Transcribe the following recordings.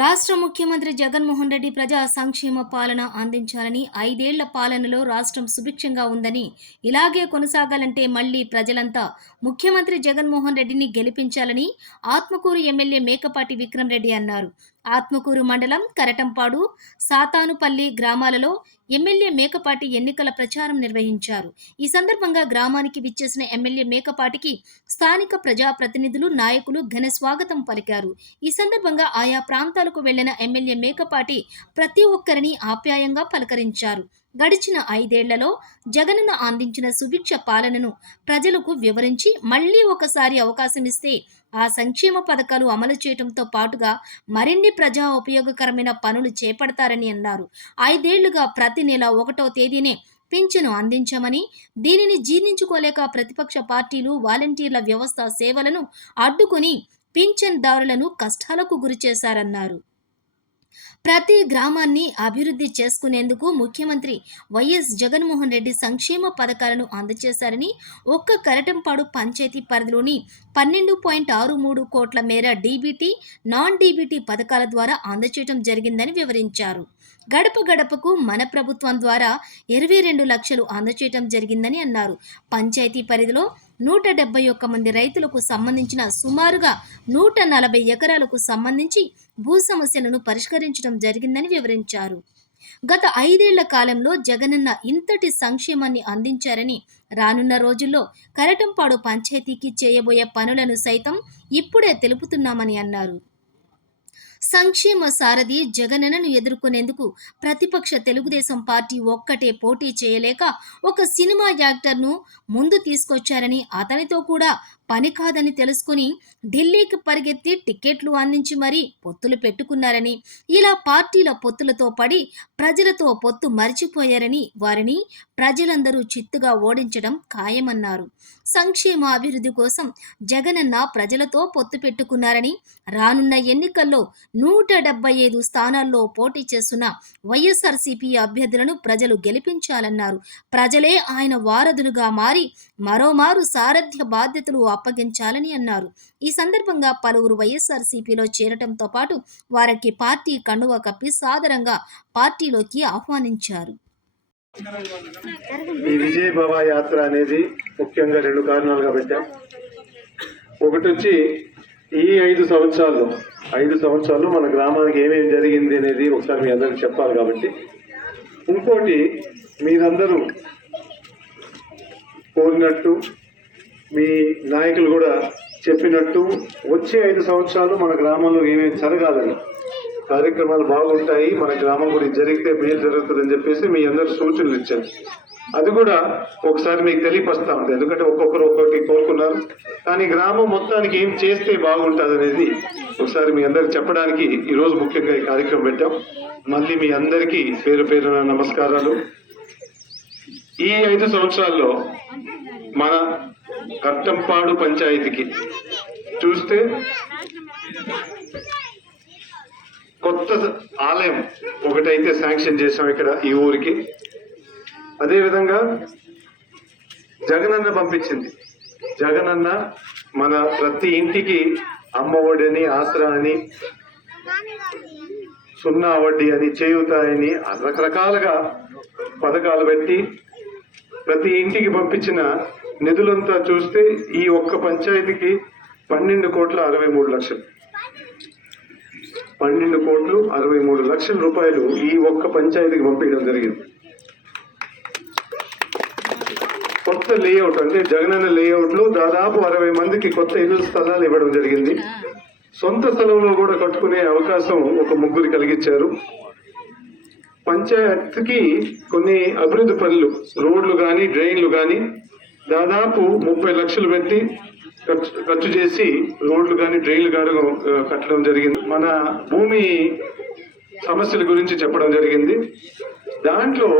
రాష్ట్ర ముఖ్యమంత్రి జగన్మోహన్ రెడ్డి ప్రజా సంక్షేమ పాలన అందించాలని, 5 ఏళ్ల పాలనలో రాష్ట్రం సుభిక్షంగా ఉందని, ఇలాగే కొనసాగాలంటే మళ్లీ ప్రజలంతా ముఖ్యమంత్రి జగన్మోహన్ రెడ్డిని గెలిపించాలని ఆత్మకూరు ఎమ్మెల్యే మేకపాటి విక్రమ్ రెడ్డి అన్నారు. ఆత్మకూరు మండలం కరటంపాడు, సాతానుపల్లి గ్రామాలలో ఎమ్మెల్యే మేకపాటి ఎన్నికల ప్రచారం నిర్వహించారు. ఈ సందర్భంగా గ్రామానికి విచ్చేసిన ఎమ్మెల్యే మేకపాటికి స్థానిక ప్రజాప్రతినిధులు, నాయకులు ఘన స్వాగతం పలికారు. ఈ సందర్భంగా ఆయా ప్రాంతాలకు వెళ్లిన ఎమ్మెల్యే మేకపాటి ప్రతి ఒక్కరిని ఆప్యాయంగా పలకరించారు. గడిచిన 5 ఏళ్లలో జగనన్న అందించిన సుభిక్ష పాలనను ప్రజలకు వివరించి మళ్లీ ఒకసారి అవకాశమిస్తే ఆ సంక్షేమ పథకాలు అమలు చేయడంతో పాటుగా మరిన్ని ప్రజా ఉపయోగకరమైన పనులు చేపడతారని అన్నారు. 5 ఏళ్లుగా ప్రతి నెల 1వ తేదీనే పింఛను అందించామని, దీనిని జీర్ణించుకోలేక ప్రతిపక్ష పార్టీలు వాలంటీర్ల వ్యవస్థ సేవలను అడ్డుకుని పింఛన్దారులను కష్టాలకు గురిచేశారన్నారు. ప్రతి గ్రామాన్ని అభివృద్ధి చేసుకునేందుకు ముఖ్యమంత్రి వైఎస్ జగన్మోహన్ రెడ్డి సంక్షేమ పథకాలను అందజేశారని, ఒక్క కరటంపాడు పంచాయతీ పరిధిలోని 12.63 కోట్ల మేర డీబీటీ, నాన్ డీబీటీ పథకాల ద్వారా అందజేయడం జరిగిందని వివరించారు. గడప గడపకు మన ప్రభుత్వం ద్వారా 22 లక్షలు అందజేయడం జరిగిందని అన్నారు. పంచాయతీ పరిధిలో 171 మంది రైతులకు సంబంధించిన సుమారుగా 140 ఎకరాలకు సంబంధించి భూ సమస్యలను పరిష్కరించడం జరిగిందని వివరించారు. గత 5 ఏళ్ల కాలంలో జగనన్న ఇంతటి సంక్షేమాన్ని అందించారని, రానున్న రోజుల్లో కరటంపాడు పంచాయతీకి చేయబోయే పనులను సైతం ఇప్పుడే తెలుపుతున్నామని అన్నారు. సంక్షేమ సారథి జగనన్నను ఎదుర్కొనేందుకు ప్రతిపక్ష తెలుగుదేశం పార్టీ ఒక్కటే పోటీ చేయలేక ఒక సినిమా యాక్టర్ను ముందు తీసుకొచ్చారని, అతనితో కూడా పని కాదని తెలుసుకుని ఢిల్లీకి పరిగెత్తి టికెట్లు అందించి మరీ పొత్తులు పెట్టుకున్నారని, ఇలా పార్టీల పొత్తులతో పడి ప్రజలతో పొత్తు మరిచిపోయారని, వారిని ప్రజలందరూ చిత్తుగా ఓడించడం ఖాయమన్నారు. సంక్షేమ అభివృద్ధి కోసం జగనన్న ప్రజలతో పొత్తు పెట్టుకున్నారని, రానున్న ఎన్నికల్లో 175 స్థానాల్లో పోటీ చేస్తున్న వైఎస్ఆర్సీపీ అభ్యర్థులను ప్రజలు గెలిపించాలన్నారు. ప్రజలే ఆయన వారధులుగా మారి మరోమారు సారథ్య బాధ్యతలు అప్పగించాలని అన్నారు. ఈ సందర్భంగా పలువురు వైఎస్ఆర్సీపీలో చేరటంతో పాటు వారికి పార్టీ కండువా కప్పి సాదరంగా పార్టీలోకి ఆహ్వానించారు. ఈ విజయ భవ యాత్ర అనేది ముఖ్యంగా 2 కారణాలుగా పెట్టాం. ఒకటి వచ్చి ఈ 5 సంవత్సరాల్లో మన గ్రామానికి ఏమేమి జరిగింది అనేది ఒకసారి మీ అందరికి చెప్పాలి కాబట్టి. ఇంకోటి, మీరందరూ కోరినట్టు మీ నాయకులు కూడా చెప్పినట్టు వచ్చే 5 సంవత్సరాలు మన గ్రామంలో ఏమేమి జరగాలని, కార్యక్రమాలు బాగుంటాయి, మన గ్రామం కూడా జరిగితే మేలు జరుగుతుందని చెప్పేసి మీ అందరు సూచనలు ఇచ్చారు. అది కూడా ఒకసారి మీకు తెలియపరుస్తా ఉంది. ఎందుకంటే ఒక్కొక్కరు ఒక్కొక్కటి కోరుకున్నారు, కానీ గ్రామం మొత్తానికి ఏం చేస్తే బాగుంటుంది అనేది ఒకసారి మీ అందరికి చెప్పడానికి ఈరోజు ముఖ్యంగా ఈ కార్యక్రమం పెట్టాం. మళ్ళీ మీ అందరికీ పేరు పేరున నమస్కారాలు. ఈ 5 సంవత్సరాల్లో మన కట్టంపాడు పంచాయతీకి చూస్తే కొత్త ఆలయం ఒకటైతే శాంక్షన్ చేసాం ఇక్కడ ఈ ఊరికి. అదేవిధంగా జగనన్న పంపించింది. జగనన్న మన ప్రతి ఇంటికి అమ్మ ఒడి అని, ఆసరా అని, 0 వడ్డీ అని, చేయూత అని రకరకాలుగా పథకాలు పెట్టి ప్రతి ఇంటికి పంపించిన నిధులంతా చూస్తే ఈ ఒక్క పంచాయతీకి 12,63,00,000 12,63,00,000 రూపాయలు ఈ ఒక్క పంచాయతీకి పంపించడం జరిగింది. కొత్త లేఅవుట్ అంటే జగనన్న లేఅవుట్లు దాదాపు 60 మందికి కొత్త ఇల్లు స్థలాలు ఇవ్వడం జరిగింది. సొంత స్థలంలో కూడా కట్టుకునే అవకాశం ఒక 3 కలిగించారు. పంచాయతీకి కొన్ని అభివృద్ధి పనులు, రోడ్లు కానీ, డ్రైన్లు కానీ దాదాపు 30 లక్షలు పెట్టి ఖర్చు చేసి రోడ్లు కానీ, డ్రైన్లు కానీ కట్టడం జరిగింది. మన భూమి సమస్యల గురించి చెప్పడం జరిగింది. దాంట్లో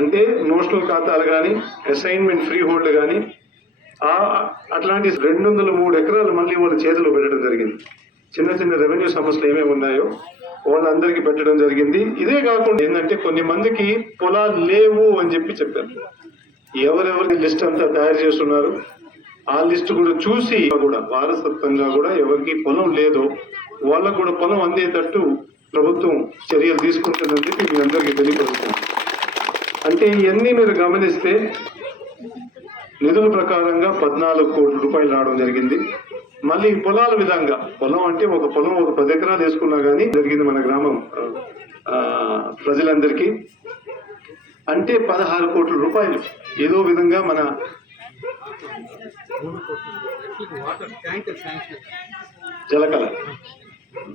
అంటే నోషనల్ ఖాతాలు కానీ, అసైన్మెంట్ ఫ్రీ హోల్డ్ కానీ అట్లాంటి 203 ఎకరాలు మళ్ళీ వాళ్ళ చేతిలో పెట్టడం జరిగింది. చిన్న చిన్న రెవెన్యూ సమస్యలు ఏమేమి ఉన్నాయో వాళ్ళందరికీ పెట్టడం జరిగింది. ఇదే కాకుండా ఏంటంటే కొన్ని మందికి పొలాలు లేవు అని చెప్పారు. ఎవరెవరి లిస్ట్ అంతా తయారు చేస్తున్నారు, ఆ లిస్టు కూడా చూసి కూడా వారసత్వంగా కూడా ఎవరికి పొలం లేదో వాళ్ళకు కూడా పొలం అందేటట్టు ప్రభుత్వం చర్యలు తీసుకుంటుందని చెప్పి మీ అందరికీ తెలియపడుతుంది. అంటే ఇవన్నీ మీరు గమనిస్తే నిధుల ప్రకారంగా 14 కోట్ల రూపాయలు రావడం జరిగింది. మళ్ళీ పొలాల విధంగా, పొలం అంటే ఒక పొలం ఒక 10 ఎకరాలు వేసుకున్నా కానీ జరిగింది మన గ్రామం ప్రజలందరికీ. అంటే 16 కోట్ల రూపాయలు ఏదో విధంగా మన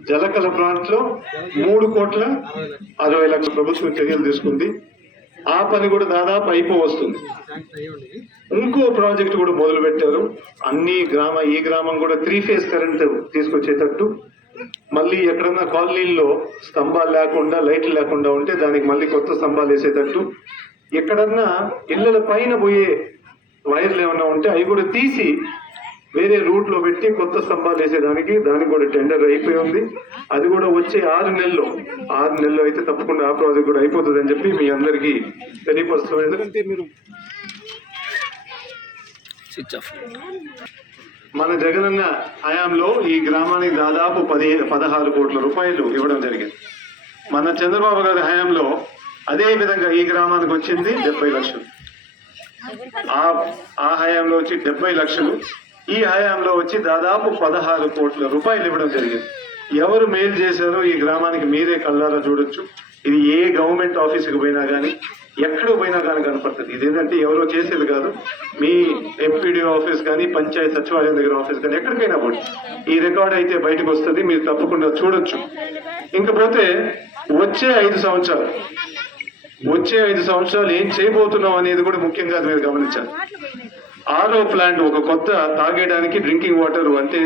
జలకళ ప్లాంట్ లో 3,60,00,000 ప్రభుత్వం చర్యలు తీసుకుంది. ఆ పని కూడా దాదాపు అయిపోవస్తుంది. ఇంకో ప్రాజెక్ట్ కూడా మొదలు పెట్టారు. ఈ గ్రామం కూడా 3 ఫేజ్ కరెంట్ తీసుకొచ్చేటట్టు, మళ్ళీ ఎక్కడన్నా కాలనీల్లో స్తంభాలు లేకుండా లైట్లు లేకుండా ఉంటే దానికి మళ్ళీ కొత్త స్తంభాలు వేసేటట్టు, ఎక్కడన్నా ఇళ్ళల పైన పోయే వైర్లు ఏమన్నా ఉంటే అవి కూడా తీసి వేరే రూట్ లో పెట్టి కొత్త స్తంభాలు వేసేదానికి దానికి కూడా టెండర్ అయిపోయి ఉంది. అది కూడా వచ్చే 6 నెలలు అయితే తప్పకుండా ఆ ప్రాజెక్ట్ కూడా అయిపోతుంది అని చెప్పి మీ అందరికీ తెలియపరుస్తున్నాం. ఎందుకంటే మీరు మన జగనన్న హయాంలో ఈ గ్రామానికి దాదాపు 16 కోట్ల రూపాయలు ఇవ్వడం జరిగింది. మన చంద్రబాబు గారి హయాంలో అదే విధంగా ఈ గ్రామానికి వచ్చింది 70 లక్షలు. ఆ హయాంలో వచ్చి 70 లక్షలు, ఈ హయాంలో వచ్చి దాదాపు 16 కోట్ల రూపాయలు ఇవ్వడం జరిగింది. ఎవరు మేలు చేశారో ఈ గ్రామానికి మీరే కళ్ళారా చూడొచ్చు. ఇది ఏ గవర్నమెంట్ ఆఫీసుకి పోయినా కానీ, ఎక్కడ పోయినా కానీ కనపడుతుంది. ఇదేంటంటే ఎవరో చేసేది కాదు. మీ ఎంపీడీఓ ఆఫీస్ కానీ, పంచాయత్ సచివాలయం దగ్గర ఆఫీస్ కానీ ఎక్కడికైనా పోండి, ఈ రికార్డ్ అయితే బయటకు వస్తుంది, మీరు తప్పకుండా చూడొచ్చు. ఇంకపోతే వచ్చే 5 సంవత్సరాలు ఏం చేయబోతున్నాం అనేది కూడా ముఖ్యంగా మీరు గమనించాలి. ఆర్ఓ ప్లాంట్, ఒక కొత్త తాగేయడానికి డ్రింకింగ్ వాటర్ అంటే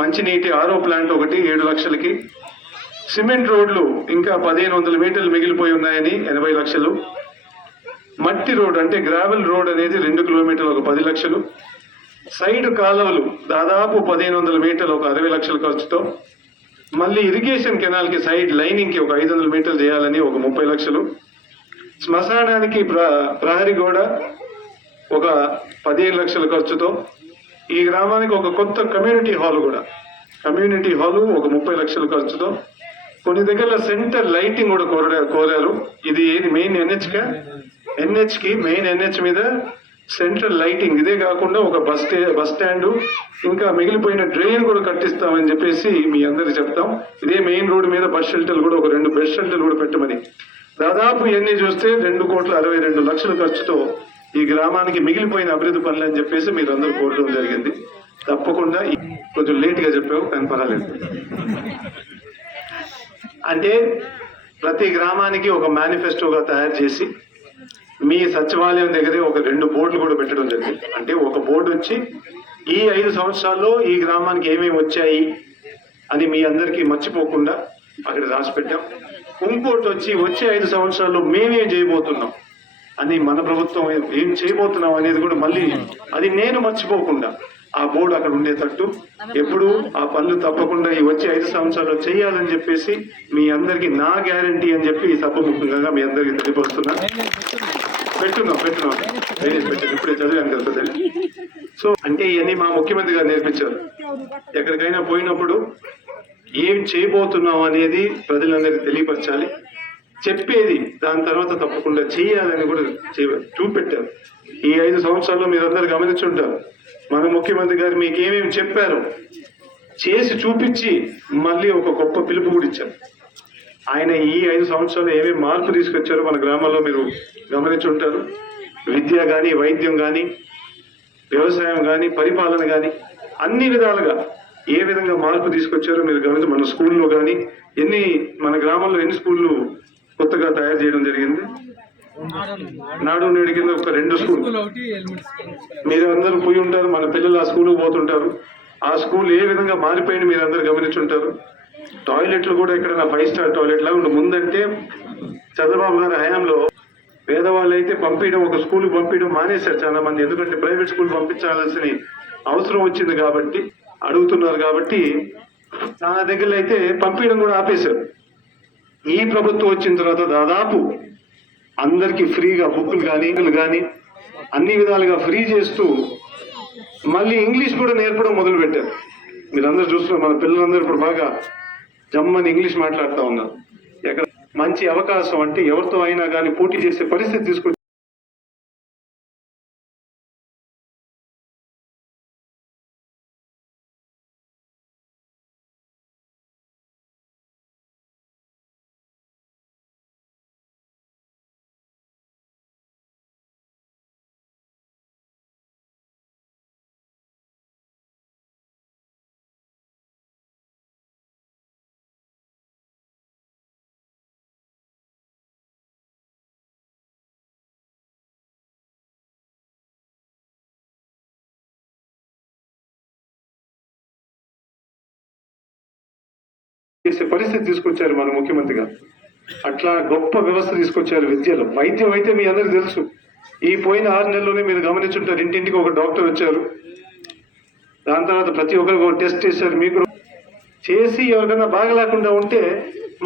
మంచినీటి ఆర్ఓ ప్లాంట్ ఒకటి 7 లక్షలకి, సిమెంట్ రోడ్లు ఇంకా 1500 మీటర్లు మిగిలిపోయి ఉన్నాయని 80 లక్షలు, మట్టి రోడ్ అంటే గ్రావెల్ రోడ్ అనేది 2 కిలోమీటర్లు ఒక 10 లక్షలు, సైడ్ కాలువలు దాదాపు 1500 మీటర్లు ఒక 60 లక్షల ఖర్చుతో, మళ్ళీ ఇరిగేషన్ కెనాల్ కి సైడ్ లైనింగ్ కి ఒక 500 మీటర్లు చేయాలని ఒక 30 లక్షలు, శ్మశానానికి ప్రహరీ గోడ ఒక 15 లక్షల ఖర్చుతో, ఈ గ్రామానికి ఒక కొత్త కమ్యూనిటీ హాల్ ఒక 30 లక్షల ఖర్చుతో, కొన్ని దగ్గర సెంటర్ లైటింగ్ కూడా కోరారు. ఇది మెయిన్ ఎన్హెచ్ మీద సెంట్రల్ లైటింగ్, ఇదే కాకుండా ఒక బస్ స్టాండ్ ఇంకా మిగిలిపోయిన డ్రైన్ కూడా కట్టిస్తామని చెప్పేసి మీ అందరికి చెప్తాం. ఇదే మెయిన్ రోడ్డు మీద బస్ షెల్టర్లు కూడా ఒక 2 బస్ షెల్టర్లు కూడా పెట్టమని, దాదాపు ఇవన్నీ చూస్తే 2,62,00,000 ఖర్చుతో ఈ గ్రామానికి మిగిలిపోయిన అభివృద్ధి పనులు అని చెప్పేసి మీరు అందరూ కోరడం జరిగింది. తప్పకుండా కొంచెం లేట్ గా చెప్పావు కానీ పర్వాలేదు. అంటే ప్రతి గ్రామానికి ఒక మేనిఫెస్టోగా తయారు చేసి మీ సచివాలయం దగ్గరే ఒక 2 బోర్డులు కూడా పెట్టడం జరిగింది. అంటే ఒక బోర్డు వచ్చి ఈ 5 సంవత్సరాల్లో ఈ గ్రామానికి ఏమేమి వచ్చాయి అని మీ అందరికీ మర్చిపోకుండా అక్కడ రాసి పెట్టాం. ఇంకోటి వచ్చి వచ్చే 5 సంవత్సరాల్లో మేమేం చేయబోతున్నాం అని, మన ప్రభుత్వం ఏం చేయబోతున్నాం అనేది కూడా మళ్ళీ అది నేను మర్చిపోకుండా ఆ బోర్డు అక్కడ ఉండేటట్టు ఎప్పుడు ఆ పనులు తప్పకుండా ఈ వచ్చే 5 సంవత్సరాల్లో చేయాలని చెప్పేసి మీ అందరికి నా గ్యారంటీ అని చెప్పి ఈ సభ ముఖ్యంగా మీ అందరికి తెలియపరుస్తున్నా. పెట్టున్నాం ఇప్పుడే చదివాను కదా పెద్దలు. సో అంటే ఇవన్నీ మా ముఖ్యమంత్రి గారు నేర్పించారు. ఎక్కడికైనా పోయినప్పుడు ఏం చేయబోతున్నాం అనేది ప్రజలందరికీ తెలియపరచాలి, చెప్పేది దాని తర్వాత తప్పకుండా చేయాలని కూడా చూపెట్టారు. ఈ 5 సంవత్సరాల్లో మీరందరూ గమనించుంటారు, మన ముఖ్యమంత్రి గారు మీకు ఏమేమి చెప్పారో చేసి చూపించి మళ్ళీ ఒక గొప్ప పిలుపు కూడా ఇచ్చారు. ఆయన ఈ 5 సంవత్సరాలు ఏమేమి మార్పు తీసుకొచ్చారో మన గ్రామాల్లో మీరు గమనించుంటారు. విద్య కానీ, వైద్యం కానీ, వ్యవసాయం కానీ, పరిపాలన కానీ అన్ని విధాలుగా ఏ విధంగా మార్పు తీసుకొచ్చారో మీరు గమనించి, మన స్కూల్లో కానీ మన గ్రామంలో ఎన్ని స్కూళ్ళు కొత్తగా తయారు చేయడం జరిగింది. నాడు నేడు కింద ఒక 2 స్కూల్ మీరు అందరూ పోయి ఉంటారు. మన పిల్లలు ఆ స్కూల్కి పోతుంటారు. ఆ స్కూల్ ఏ విధంగా మారిపోయింది మీరు అందరూ గమనించుంటారు. టాయిలెట్లు కూడా ఇక్కడ 5 స్టార్ టాయిలెట్ లాగా ఉండే. ముందంటే చంద్రబాబు గారి హయాంలో పేదవాళ్ళు అయితే ఒక స్కూల్కి పంపించడం మానేశారు చాలా మంది. ఎందుకంటే ప్రైవేట్ స్కూల్ పంపించాల్సిన అవసరం వచ్చింది కాబట్టి, అడుగుతున్నారు కాబట్టి చాలా దగ్గర అయితే పంపించడం కూడా ఆపేశారు. ఈ ప్రభుత్వం వచ్చిన తర్వాత దాదాపు అందరికీ ఫ్రీగా బుక్కులు కానీ అన్ని విధాలుగా ఫ్రీ చేస్తూ మళ్ళీ ఇంగ్లీష్ కూడా నేర్పడం మొదలు పెట్టారు. మీరందరూ చూస్తున్నారు, మన పిల్లలందరూ ఇప్పుడు బాగా జమ్మని ఇంగ్లీష్ మాట్లాడుతూ ఉన్నారు. ఎక్కడ మంచి అవకాశం అంటే ఎవరితో అయినా కానీ పోటీ చేసే పరిస్థితి తీసుకొచ్చి చేసే పరిస్థితి తీసుకొచ్చారు మన ముఖ్యమంత్రి గారు. అట్లా గొప్ప వ్యవస్థ తీసుకొచ్చారు విద్యలో. వైద్యం అయితే మీ అందరికి తెలుసు. ఈ పోయిన 6 నెలల్లోనే మీరు గమనించుంటారు, ఇంటింటికి ఒక డాక్టర్ వచ్చారు. దాని తర్వాత ప్రతి ఒక్కరికి ఒక టెస్ట్ చేశారు. మీకు చేసి ఎవరికైనా బాగలేకుండా ఉంటే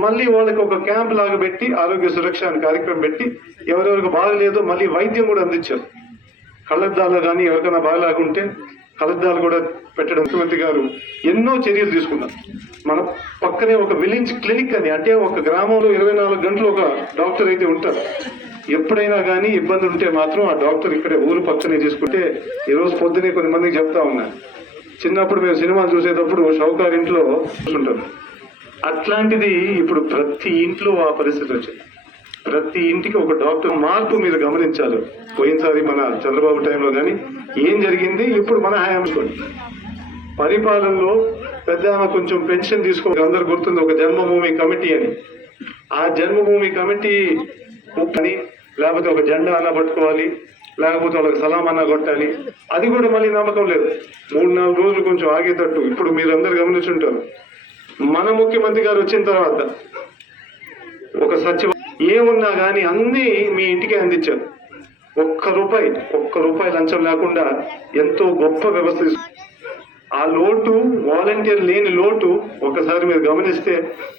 మళ్ళీ వాళ్ళకి ఒక క్యాంప్ లాగా పెట్టి ఆరోగ్య సురక్ష అనే కార్యక్రమం పెట్టి ఎవరెవరికి బాగలేదో మళ్ళీ వైద్యం కూడా అందించారు. కళ్ళద్దాలు కానీ ఎవరికైనా బాగలేకుంటే కళ్ళద్దాలు కూడా పెట్టడం ముఖ్యమంత్రి గారు ఎన్నో చర్యలు తీసుకున్నారు. మన పక్కనే ఒక విలేజ్ క్లినిక్ అని, అంటే ఒక గ్రామంలో 24 గంటలు ఒక డాక్టర్ అయితే ఉంటారు. ఎప్పుడైనా కానీ ఇబ్బంది ఉంటే మాత్రం ఆ డాక్టర్ ఇక్కడే ఊరు పక్కనే చేసుకుంటే. ఈరోజు పొద్దునే కొన్ని మందికి చెప్తా ఉన్నా, చిన్నప్పుడు మేము సినిమాలు చూసేటప్పుడు షౌకార్ ఇంట్లో చూస్తుంటాం. అట్లాంటిది ఇప్పుడు ప్రతి ఇంట్లో ఆ పరిస్థితి వచ్చింది. ప్రతి ఇంటికి ఒక డాక్టర్. మార్పు మీరు గమనించాలి. పోయినసారి మన చంద్రబాబు టైంలో కానీ ఏం జరిగింది, ఇప్పుడు మన హయాంకోండి పరిపాలనలో పెద్ద కొంచెం పెన్షన్ తీసుకో. అందరు గుర్తుంది ఒక జన్మభూమి కమిటీ అని. ఆ జన్మభూమి కమిటీ అని లేకపోతే ఒక జెండా అన్నా పట్టుకోవాలి, లేకపోతే వాళ్ళకి సలాం అన్నా కొట్టాలి. అది కూడా మళ్ళీ నమ్మకం లేదు. 3-4 రోజులు కొంచెం ఆగేటట్టు. ఇప్పుడు మీరు అందరు గమనించుంటారు, మన ముఖ్యమంత్రి గారు వచ్చిన తర్వాత ఒక సచివ ఏమున్నా కానీ అన్నీ మీ ఇంటికే అందించారు. ఒక్క రూపాయి లంచం లేకుండా ఎంతో గొప్ప వ్యవస్థ. ఆ లోటు, వాలంటీర్ లేని లోటు ఒకసారి మీరు గమనిస్తే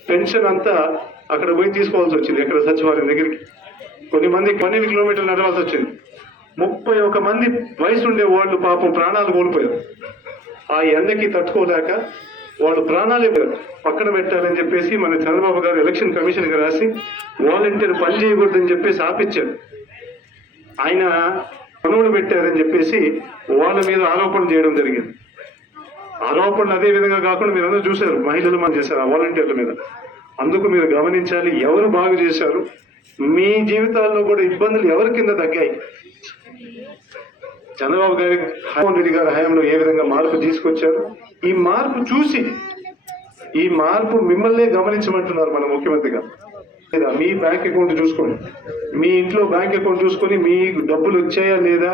పెన్షన్ అంతా అక్కడ పోయి తీసుకోవాల్సి వచ్చింది. ఎక్కడ సచివాలయం దగ్గరికి కొన్ని మంది 12 కిలోమీటర్లు నడవాల్సి వచ్చింది. 31 మంది వయసు ఉండే వాళ్ళు పాపం ప్రాణాలు కోల్పోయారు. ఆ ఎండకి తట్టుకోలేక వాళ్ళు ప్రాణాలే పక్కన పెట్టాలని చెప్పేసి మన చంద్రబాబు గారు ఎలక్షన్ కమిషన్కి రాసి వాలంటీర్ పని చేయకూడదని చెప్పేసి ఆపిచ్చారు. ఆయన పనులు పెట్టారని చెప్పేసి వాళ్ళ మీద ఆరోపణలు చేయడం జరిగింది. ఆరోపణలు అదే విధంగా కాకుండా మీరు అందరూ చూశారు, మహిళలు మనం చేశారు ఆ వాలంటీర్ల మీద. అందుకు మీరు గమనించాలి, ఎవరు బాగు చేశారు, మీ జీవితాల్లో కూడా ఇబ్బందులు ఎవరి కింద తగ్గాయి. చంద్రబాబు గారి జగన్మోహన్ రెడ్డి గారి హయాంలో ఏ విధంగా మార్పు తీసుకొచ్చారు. ఈ మార్పు చూసి ఈ మార్పు మిమ్మల్నే గమనించమంటున్నారు మన ముఖ్యమంత్రి గారు. మీ బ్యాంక్ అకౌంట్ చూసుకోండి, మీ ఇంట్లో బ్యాంక్ అకౌంట్ చూసుకొని మీ డబ్బులు వచ్చాయా లేదా.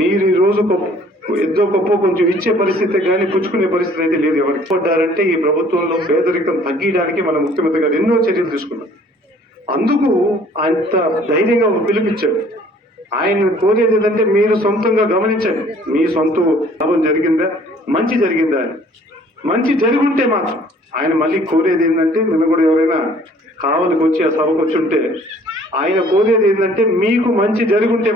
మీరు ఈ రోజు ఎద్దో గొప్ప కొంచెం ఇచ్చే పరిస్థితి కానీ పుచ్చుకునే పరిస్థితి అయితే లేదు. ఎవరికి పడ్డారంటే ఈ ప్రభుత్వంలో పేదరికం తగ్గించడానికి మన ముఖ్యమంత్రి గారు ఎన్నో చర్యలు తీసుకున్నారు. అందుకు అంత ధైర్యంగా పిలిపించారు. ఆయన కోరేది ఏంటంటే మీరు సొంతంగా గమనించండి, మీ సొంత లాభం జరిగిందా, మంచి జరిగిందా అని. మంచి జరుగుంటే మాత్రం ఆయన మళ్ళీ కోరేది ఏంటంటే, నిన్న కూడా ఎవరైనా కావలికి వచ్చి ఆ సభకు వచ్చి ఉంటే ఆయన కోరేది ఏంటంటే మీకు మంచి జరుగుంటే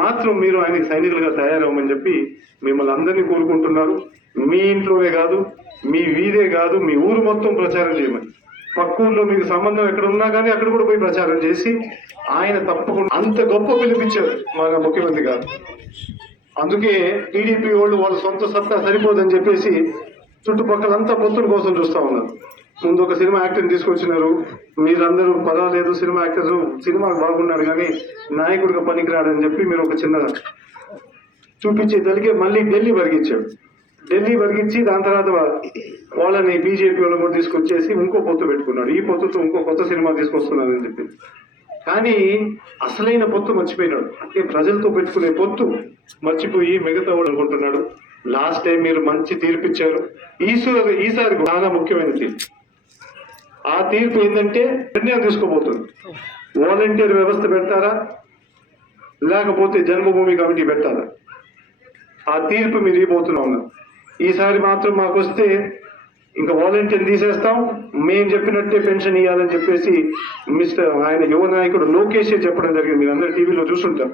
మాత్రం మీరు ఆయనకి సైనికులుగా తయారవ్వమని చెప్పి మిమ్మల్ని అందరినీ కోరుకుంటున్నారు. మీ ఇంట్లోనే కాదు, మీ వీధే కాదు, మీ ఊరు మొత్తం ప్రచారం చేయమని. పక్క ఊర్లో మీకు సంబంధం ఎక్కడ ఉన్నా కానీ అక్కడ కూడా పోయి ప్రచారం చేసి ఆయన తప్పకుండా అంత గొప్ప పిలిపించారు మన ముఖ్యమంత్రి గారు. అందుకే టీడీపీ వాళ్ళు వాళ్ళ సొంత సత్తా సరిపోదని చెప్పేసి చుట్టుపక్కలంతా పొత్తుల కోసం చూస్తా ఉన్నారు. ముందు ఒక సినిమా యాక్టర్ని తీసుకొచ్చినారు, మీరందరూ పర్వాలేదు సినిమా యాక్టర్ సినిమాకు బాగున్నాడు కానీ నాయకుడిగా పనికిరాడని చెప్పి మీరు ఒక చిన్న చూపించేదానికి మళ్ళీ ఢిల్లీ వరిగించి దాని తర్వాత వాళ్ళని బీజేపీ వాళ్ళు కూడా తీసుకొచ్చేసి ఇంకో పొత్తు పెట్టుకున్నాడు. ఈ పొత్తుతో ఇంకో కొత్త సినిమా తీసుకొస్తున్నారని చెప్పి. కానీ అసలైన పొత్తు మర్చిపోయినాడు. అంటే ప్రజలతో పెట్టుకునే పొత్తు మర్చిపోయి మిగతా వాళ్ళు అనుకుంటున్నాడు. లాస్ట్ టైం మీరు మంచి తీర్పు ఇచ్చారు, ఈసారి చాలా ముఖ్యమైన తీర్పు. ఆ తీర్పు ఏంటంటే నిర్ణయం తీసుకోబోతుంది. వాలంటీర్ వ్యవస్థ పెడతారా లేకపోతే జన్మభూమి కమిటీ పెట్టారా, ఆ తీర్పు మీరు ఇవ్వబోతున్నా. ఈసారి మాత్రం మాకు వస్తే ఇంకా వాలంటీర్ తీసేస్తాం, మేము చెప్పినట్టే పెన్షన్ ఇవ్వాలని చెప్పేసి ఆయన యువ నాయకుడు లోకేష్ చెప్పడం జరిగింది. మీరు అందరూ టీవీలో చూస్తుంటాం.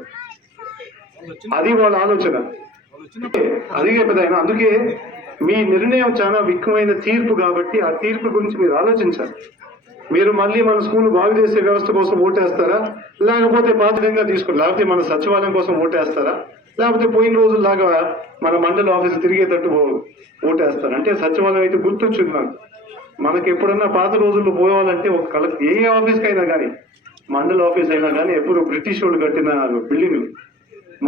అది వాళ్ళ ఆలోచన. అదిగే పెద్ద ఆయన. అందుకే మీ నిర్ణయం చాలా విక్కుమైన తీర్పు కాబట్టి ఆ తీర్పు గురించి మీరు ఆలోచించాలి. మీరు మళ్ళీ మన స్కూల్ బాగు చేసే వ్యవస్థ కోసం ఓటేస్తారా, లేకపోతే పాతకంగా తీసుకుని, లేకపోతే మన సచివాలయం కోసం ఓటేస్తారా, లేకపోతే పోయిన రోజుల్లాగా మన మండల ఆఫీసు తిరిగేటట్టు ఓటేస్తారా? అంటే సచివాలయం అయితే గుర్తొచ్చింది నాకు. మనకి ఎప్పుడన్నా పాత రోజుల్లో పోవాలంటే ఒక కలెక్టర్ ఏ ఆఫీస్కి అయినా కానీ, మండల ఆఫీస్ అయినా కానీ ఎప్పుడు బ్రిటిష్ వాళ్ళు కట్టిన బిల్డింగ్లు.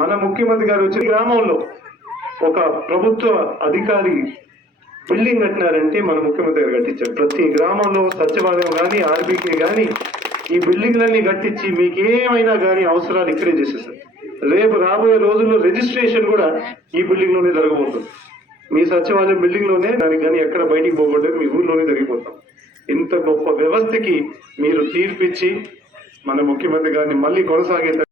మన ముఖ్యమంత్రి గారు వచ్చి గ్రామంలో ఒక ప్రభుత్వ అధికారి బిల్డింగ్ కట్టినారంటే మన ముఖ్యమంత్రి గారు కట్టించారు. ప్రతి గ్రామంలో సచివాలయం కానీ, ఆర్బీకే కానీ ఈ బిల్డింగ్లన్నీ కట్టించి మీకు ఏమైనా కానీ అవసరాలు ఇక్కడే చేసేసారు. రేపు రాబోయే రోజుల్లో రిజిస్ట్రేషన్ కూడా ఈ బిల్డింగ్ లోనే జరగబోతుంది. మీ సచివాలయం బిల్డింగ్ లోనే, దానికి కానీ ఎక్కడ బయటికి పోకూడదు, మీ ఊర్లోనే జరిగిపోతాం. ఇంత గొప్ప వ్యవస్థకి మీరు తీర్పిచ్చి మన ముఖ్యమంత్రి గారిని మళ్ళీ కొనసాగేటట్టు